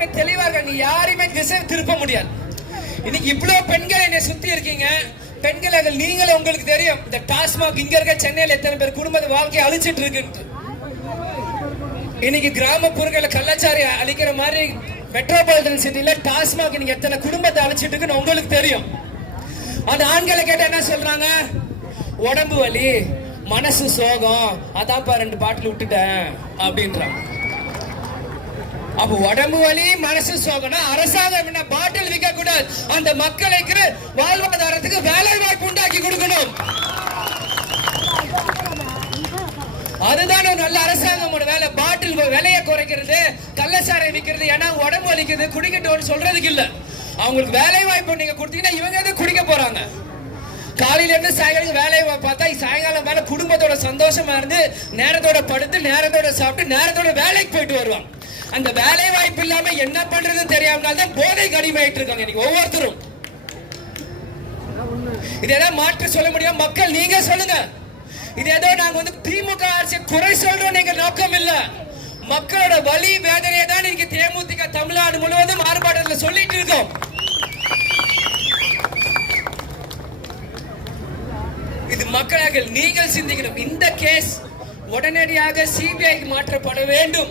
பாருங்க தெளிவா இருக்க, நீ யாரையுமே திசை திருப்ப முடியாது. இன்னைக்கு இவ்வளவு பெண்கள் என்னை சுத்தி இருக்கீங்க. பெண்கள் நீங்களும் உங்களுக்கு தெரியும், இந்த டாஸ்மாக் இங்க இருக்க சென்னையில எத்தனை பேர் குடும்ப வாழ்க்கையை அழிச்சிட்டு இருக்கு. இன்னைக்கு கிராமப்புறங்களை கள்ளச்சாரி அழிக்கிற மாதிரி மெட்ரோபாலிட்டன் சிட்டில டாஸ்மாக் இன்னைக்கு எத்தனை குடும்பத்தை அழிச்சிட்டு இருக்குன்னு உங்களுக்கு தெரியும். அந்த ஆண்களை கேட்ட என்ன சொல்றாங்க? உடம்பு வலி, மனசு சோகம், அதான்ப்பா 2 பாட்டில் விட்டுட்டேன் அப்படின்றாங்க. அப்ப உடம்பு வலி மனசு சோகம்னா அரசாங்கம் என்ன பாட்டில் விற்க கூடாது, அந்த மக்களுக்கு வாழ்வாதாரத்துக்கு வேலை வாய்ப்பு உண்டாக்கி கொடுக்கணும். அதுதான் ஒரு நல்ல அரசாங்கமோட வேலை. பாட்டில் விலையை குறைக்கிறது, கள்ளச்சாரை விற்கிறது, ஏன்னா உடம்பு வலிக்குது குடிக்கட்டும்னு சொல்றதுக்கு இல்ல. அவங்களுக்கு வேலை வாய்ப்பு நீங்க கொடுத்தீங்கன்னா இவங்க எது குடிக்க போறாங்க? காலையில இருந்து சாயங்காலம் வேலையை பார்த்தா சாயங்காலம் மேல குடும்பத்தோட சந்தோஷமா இருந்து நேரத்தோட படுத்து நேரத்தோட சாப்பிட்டு நேரத்தோட வேலைக்கு போயிட்டு வருவாங்க. அந்த வேலை வாய்ப்பு இல்லாம என்ன பண்றதுன்னு தெரியாம தான் போதைக்கு அடிமையாயிட்டு இருக்காங்க இன்னைக்கு ஒவ்வொருத்தரும். இதெல்லாம் மாற்ற சொல்ல முடியும் மக்கள், நீங்க சொல்லுங்க. இது ஏதோ நாங்க திமுக ஆட்சி குறை சொல்றோம் எங்க நோக்கம் இல்ல. மக்களோட வலி வேதனையை தான் இன்னைக்கு தேமுதிக தமிழ்நாடு முழுவதும் ஆர்ப்பாட்டத்தில் சொல்லிட்டு இருக்கோம். இது மக்களாக நீங்கள் சிந்திக்கணும். இந்த கேஸ் உடனடியாக சிபிஐக்கு மாற்றப்பட வேண்டும்.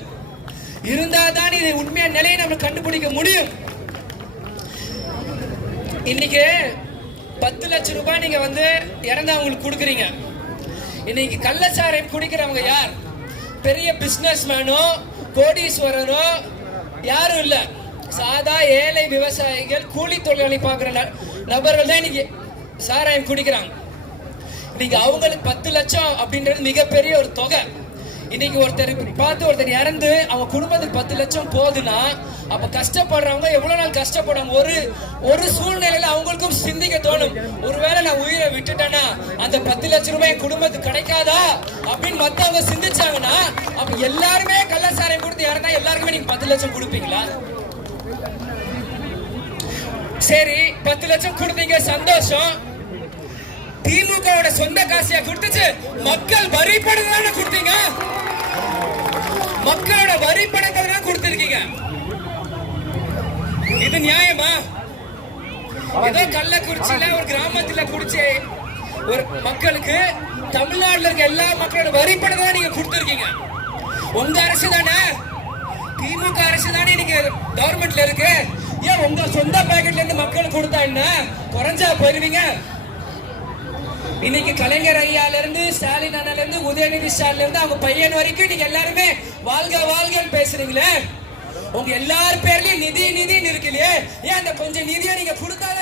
இருந்தால்தான் இது உண்மையான நிலையை நம்ம கண்டுபிடிக்க முடியும். இன்னைக்கு 10 லட்சம் ரூபாய் நீங்க இறந்தவங்களுக்கு கொடுக்குறீங்க. இன்னைக்கு கள்ளச்சாராயம் குடிக்கிறவங்க யார்? பெரிய பிசினஸ் மேனோ கோடீஸ்வரனோ யாரும் இல்ல. சாதா ஏழை விவசாயிகள் கூலி தொழிலாளி பார்க்கிற நபர்கள் தான் இன்னைக்கு சாராயம் குடிக்கிறாங்க. இன்னைக்கு அவங்களுக்கு 10 லட்சம் அப்படின்றது மிகப்பெரிய ஒரு தொகை. இன்னைக்கு ஒருத்தர் இறந்து அவங்க குடும்பத்துக்கு 10 லட்சம் போகுதுன்னா அப்ப கஷ்டப்படுறவங்க எவ்வளவு நாள் கஷ்டப்படுவாங்க. ஒரு சூழ்நிலையில அவங்களுக்கும் சிந்திக்க தோணும், ஒருவேளை நான் உயிரை விட்டுட்டேன்னா அந்த 10 லட்சம் ரூபாய் என் குடும்பத்துக்கு கிடைக்காதா அப்படின்னு மத்தவங்க சிந்திச்சாங்கன்னா அப்ப எல்லாருமே கள்ளச்சாராயம் கொடுத்து இறந்தா எல்லாருக்குமே நீங்க 10 லட்சம் கொடுப்பீங்களா? சரி 10 லட்சம் கொடுத்தீங்க, சந்தோஷம். திமுகவோட சொந்த காசியா கொடுத்துச்சு, மக்கள் வரி பணம் தானே கொடுத்தீங்க, மக்களோட வரி பணத்தை தான் கொடுத்திருக்கீங்க. இது நியாயமா? ஏதோ கள்ளக்குறிச்சியில ஒரு கிராமத்துல குடிச்சு ஒரு மக்களுக்கு தமிழ்நாடுல இருக்க எல்லா மக்களோட வரி பணம் தான் நீங்க கொடுத்திருக்கீங்க. உங்க அரசு தானே, திமுக அரசு தானே இன்னைக்கு கவர்மெண்ட்ல இருக்கு. ஏன் உங்க சொந்த பாக்கெட்ல இருந்து மக்களுக்கு கொடுத்தா என்ன குறைஞ்சா போயிருவீங்க? இன்னைக்கு கலைஞர் ஐயால இருந்து ஸ்டாலின் அண்ணால இருந்து உதயநிதி ஸ்டாலின் இருந்து அவங்க பையன் வரைக்கும் நீங்க எல்லாருமே வாழ்க வாழ்கன்னு பேசுறீங்களே. உங்க எல்லார் பேர்லயும் நிதி நிதின்னு இருக்குல்லையே, ஏன் அந்த கொஞ்சம் நிதியை நீங்க கொடுத்தாலும்